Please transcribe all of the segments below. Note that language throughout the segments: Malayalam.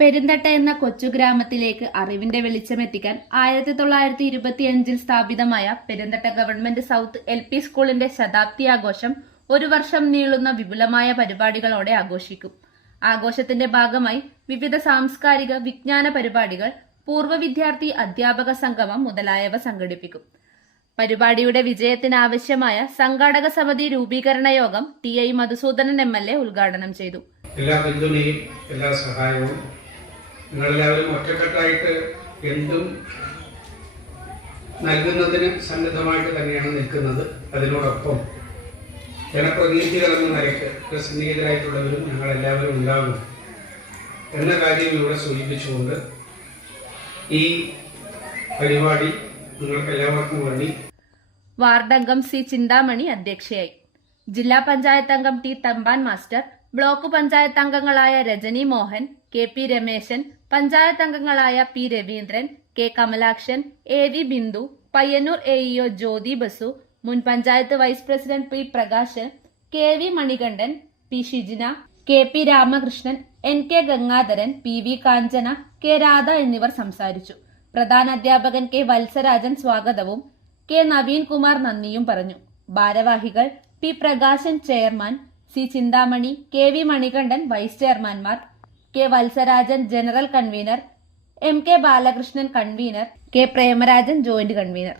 പെരുന്തട്ട എന്ന കൊച്ചുഗ്രാമത്തിലേക്ക് അറിവിന്റെ വെളിച്ചമെത്തിക്കാൻ 1925 സ്ഥാപിതമായ പെരുന്തട്ട ഗവൺമെന്റ് സൗത്ത് LP സ്കൂളിന്റെ ശതാബ്ദി ആഘോഷം ഒരു വർഷം നീളുന്ന വിപുലമായ പരിപാടികളോടെ ആഘോഷിക്കും. ആഘോഷത്തിന്റെ ഭാഗമായി വിവിധ സാംസ്കാരിക വിജ്ഞാന പരിപാടികൾ, പൂർവ്വ വിദ്യാർത്ഥി അധ്യാപക സംഗമം മുതലായവ സംഘടിപ്പിക്കും. പരിപാടിയുടെ വിജയത്തിനാവശ്യമായ സംഘാടക സമിതി രൂപീകരണ യോഗം TI മധുസൂദനൻ MLA ഉദ്ഘാടനം ചെയ്തു. എല്ലാ പിന്തുണയും എല്ലാ സഹായവും നിങ്ങളെല്ലാവരും ഒറ്റക്കെട്ടായിട്ട് എന്തും നൽകുന്നതിന് സന്നദ്ധമായിട്ട് തന്നെയാണ് നിൽക്കുന്നത്. അതിനോടൊപ്പം ജനപ്രതിനിധികൾ എന്ന നിലയ്ക്ക് പ്രസന്നിഹിതരായിട്ടുള്ളവരും ഞങ്ങളെല്ലാവരും ഉണ്ടാകും എന്ന കാര്യം ഇവിടെ സൂചിപ്പിച്ചുകൊണ്ട് ഈ പരിപാടി നിങ്ങൾക്ക് എല്ലാവർക്കും വേണ്ടി വാർഡംഗം C ചിന്താമണി അധ്യക്ഷയായി. ജില്ലാ പഞ്ചായത്ത് അംഗം T Thampan master, block panchayat അംഗങ്ങളായ രജനി മോഹൻ, KP രമേശൻ, പഞ്ചായത്ത് അംഗങ്ങളായ P Raveendran, K Kamalakshan, AV Bindu, Payyanur AEO Jyothi Basu, മുൻ panchayat vice president P Prakashan, KV Manikandan, P Shijina, KP Ramakrishnan, NK Gangadharan, PV Kanchana, K Radha എന്നിവർ സംസാരിച്ചു. പ്രധാന അധ്യാപകൻ K വത്സരാജൻ സ്വാഗതവും K നവീൻ കുമാർ നന്ദിയും പറഞ്ഞു. ഭാരവാഹികൾ P Prakashan chairman, C Chinthamani, KV Manikandan vice ചെയർമാൻമാർ, K Valsarajan general convener, MK ബാലകൃഷ്ണൻ convener, K Premarajan joint convener.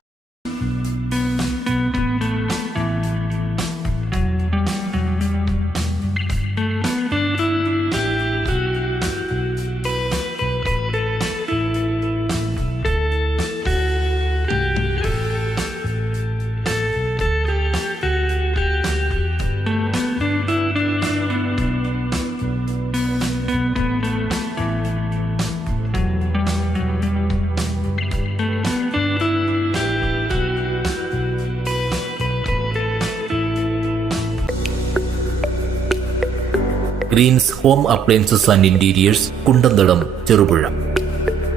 Greens home appliances and interiors, Kundanthadam, Cherupuzha.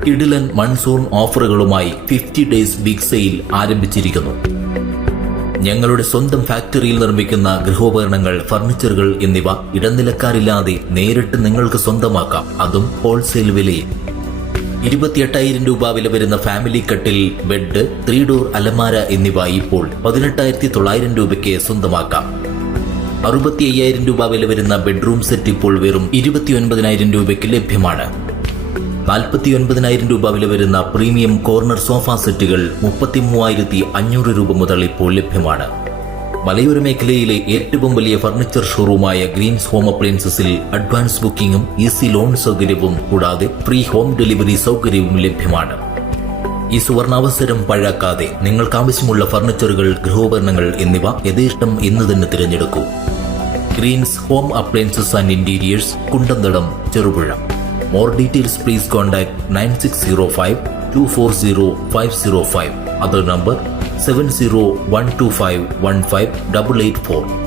കിടിലൻ മൺസൂൺ ഓഫറുകളുമായി 50 ഡേയ്സ് ബിഗ് സെയിൽ ആരംഭിച്ചിരിക്കുന്നു. ഞങ്ങളുടെ സ്വന്തം ഫാക്ടറിയിൽ നിർമ്മിക്കുന്ന ഗൃഹോപകരണങ്ങൾ, ഫർണിച്ചറുകൾ എന്നിവ ഇടനിലക്കാരില്ലാതെ നേരിട്ട് നിങ്ങൾക്ക് സ്വന്തമാക്കാം, അതും ഹോൾസെയിൽ വിലയിൽ. 28,000 രൂപ വില വരുന്ന ഫാമിലി കട്ടിൽ, ബെഡ്, 3 ഡോർ അലമാര എന്നിവ ഇപ്പോൾ 18,900 രൂപയ്ക്ക് സ്വന്തമാക്കാം. 65,000 രൂപ വില വരുന്ന ബെഡ്റൂം സെറ്റ് ഇപ്പോൾ വെറും 29,000 രൂപയ്ക്ക് ലഭ്യമാണ്. 49,000 രൂപ വില വരുന്ന പ്രീമിയം കോർണർ സോഫ സെറ്റുകൾ 33,500 രൂപ മുതൽ ഇപ്പോൾ ലഭ്യമാണ്. മലയോര മേഖലയിലെ ഏറ്റവും വലിയ ഫർണിച്ചർ ഷോറൂമായ ഗ്രീൻസ് ഹോം അപ്ലയൻസസിൽ അഡ്വാൻസ് ബുക്കിംഗും ഈസി ലോൺ സൗകര്യവും കൂടാതെ ഫ്രീ ഹോം ഡെലിവറി സൗകര്യവും ലഭ്യമാണ്. ഈ സുവർണാവസരം പഴാക്കാതെ നിങ്ങൾക്ക് ആവശ്യമുള്ള ഫർണിച്ചറുകൾ, ഗൃഹോപകരണങ്ങൾ എന്നിവ യഥേഷ്ടം ഇന്ന് തന്നെ തിരഞ്ഞെടുക്കൂ. Greens home appliances and interiors, Kundanthadam, Cherupuzha. More details please contact 9605240505. Other number 7012515884.